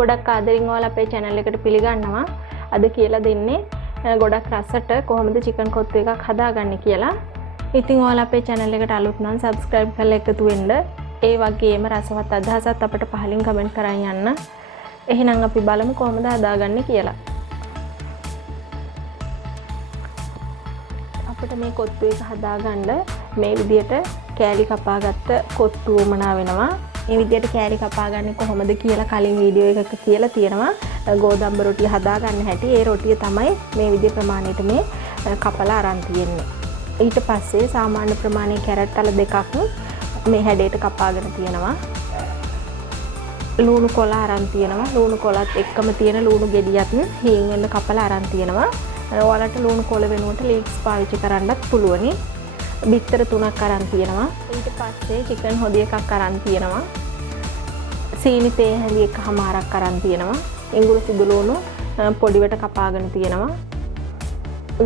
ගොඩක් ආදරෙන් ඔයාලා අපේ channel එකට පිළිගන්නවා. අද කියලා දෙන්නේ ගොඩක් රසට කොහොමද chicken කොත්තු එකක් හදාගන්නේ කියලා. ඉතින් ඔයාලා අපේ channel එකට අලුත් නම් subscribe කරලා එකතු වෙන්න. ඒ වගේම රසවත් අදහසත් අපිට පහලින් comment කරන් යන්න. එහෙනම් අපි බලමු කොහොමද හදාගන්නේ කියලා. අපිට මේ කොත්තු එක හදාගන්න මේ විදියට කෑලි කපාගත්ත කොත්තු උමනා වෙනවා. මේ විදියට කෑලි කපා ගන්න කොහොමද කියලා කලින් වීඩියෝ එකක කියලා තියෙනවා. ගෝදම්බ රොටිය හදා ගන්න හැටි. ඒ රොටිය තමයි මේ විදිය ප්‍රමාණයට මේ කපලා අරන් තියෙන්නේ. ඊට පස්සේ සාමාන්‍ය ප්‍රමාණයේ කැරට් අල දෙකක් මේ හැඩයට කපාගෙන තියෙනවා. ලුණු කොළ අරන් තියෙනවා. ලුණු කොළත් එක්කම තියෙන ලුණු ගෙඩියත් හීන් වෙන්න කපලා අරන් තියෙනවා. ඔයාලට ලුණු කොළ වෙනුවට ලීක්ස් පාවිච්චි කරන්නත් පුළුවනි. බිත්තර 3ක් අරන් තියෙනවා. ඊට පස්සේ චිකන් හොදි එකක් අරන් තියෙනවා. සීනි තේ හැලි එකමාරක් අරන් තියෙනවා. ඉඟුරු සුදු ලුණු පොඩිවට කපාගෙන තියෙනවා.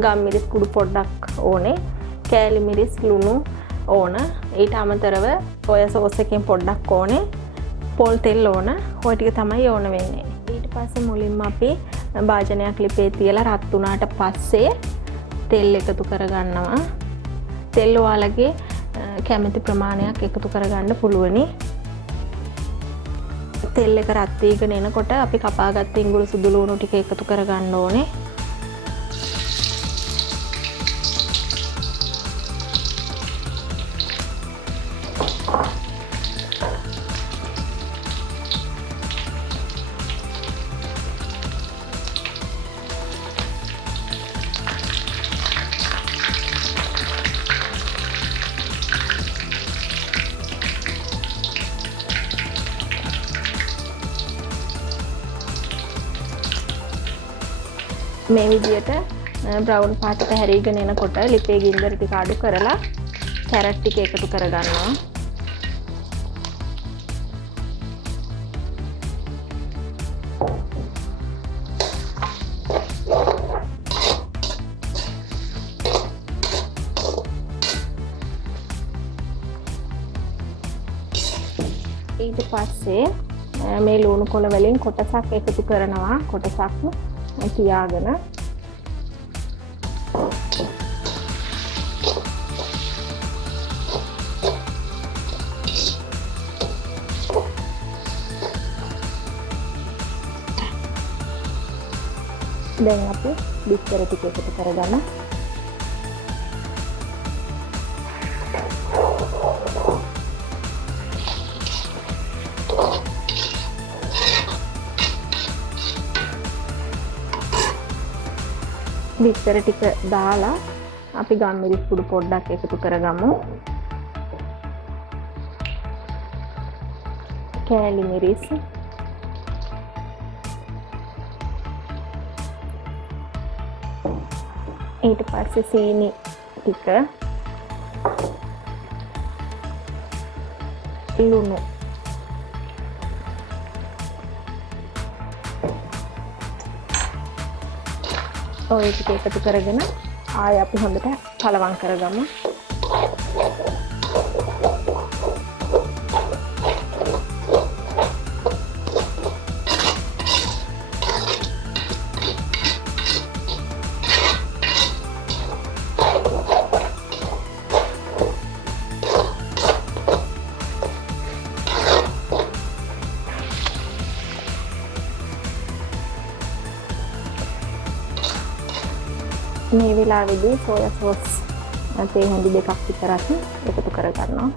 ගම් මිරිස් කුඩු පොඩ්ඩක් ඕනේ. කෑලි මිරිස් ලුණු ඕන. ඊට අමතරව සොයා සෝස් එකෙන් පොඩ්ඩක් ඕනේ. පොල් තෙල් ඕන. ඔය ටික තමයි ඕන වෙන්නේ. ඊට පස්සේ මුලින්ම අපි භාජනයක් ලිපේ තියලා රත් වුණාට පස්සේ තෙල් එකතු කරගන්නවා. තෙල් ඔයාලගේ කැමති ප්‍රමාණයක් එකතු කරගන්න පුළුවනි. තෙල් එක රත් වීගෙන එනකොට අපි කපාගත්ත ඉඟුරු සුදු ලුණු ටික එකතු කරගන්න ඕනේ. මේ විදියට බ්‍රවුන් පාටට හැරීගෙන එනකොට ලිපේ ගින්දර ටික අඩු කරලා කැරට් ටික එකතු කරගන්නවා. ඊට පස්සේ මේ ලුණු කොළ වලින් කොටසක් එකතු කරනවා. කොටසක් තියාගෙන දැන් අපි බිස්තර ටික එකතු කරගන්න. බිත්තර ටික දාලා අපි ගම් මිරිස් කුඩු පොඩ්ඩක් එකතු කරගමු. කෑලි මිරිස් ඊට පස්සේ සීනි ටික ලුණු ඔය ටික එකතු කරගෙන ආයෙ අපි හොඳට කලවම් කරගමු. මේ වෙලාවේදී සෝයා සෝස් තේ හැඳි දෙකක් විතරක් එකතු කරගන්නවා.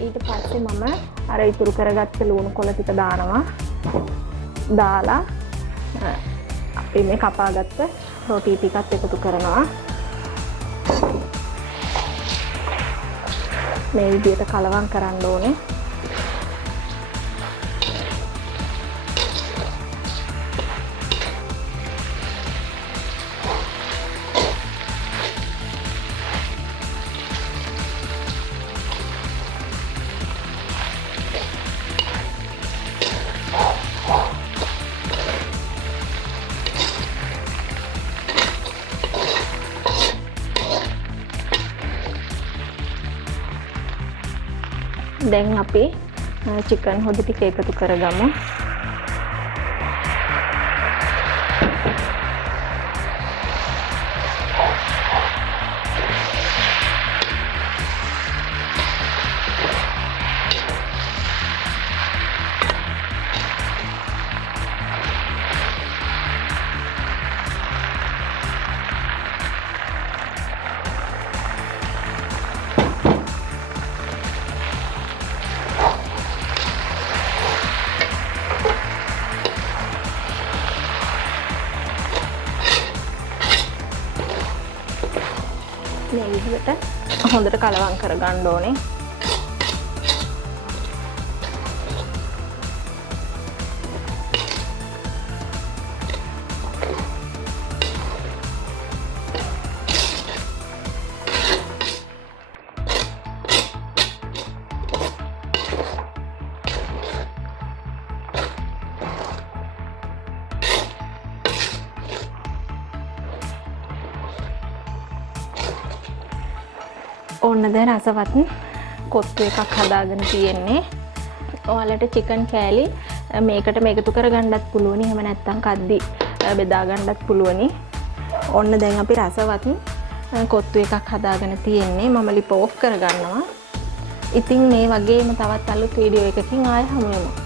ඊට පස්සේ මම අර ඉතුරු කරගත්ත ලුණු කොළ ටික දානවා. දාලා අපි මේ කපාගත්ත රොටි ටිකත් එකතු කරනවා. මේ විදිහට කලවම් කරන්න ඕනේ. දැන් අපි චිකන් හොදි ටික එකතු කරගමු. මේ විදිහට හොඳට කලවම් කරගන්න ඕනේ. ඔන්න දැන් රසවත් කොත්තු එකක් හදාගෙන තියෙන්නේ. ඔයාලට චිකන් කෑලි මේකටම එකතු කරගන්නත් පුළුවනි. එහෙම නැත්නම් කද්දි බෙදා ගන්නත් පුළුවනි. ඔන්න දැන් අපි රසවත් කොත්තු එකක් හදාගෙන තියෙන්නේ. මම ලිප ඕෆ් කරගන්නවා. ඉතින් මේ වගේම තවත් අලුත් වීඩියෝ එකකින් ආයෙ හමු වෙමු.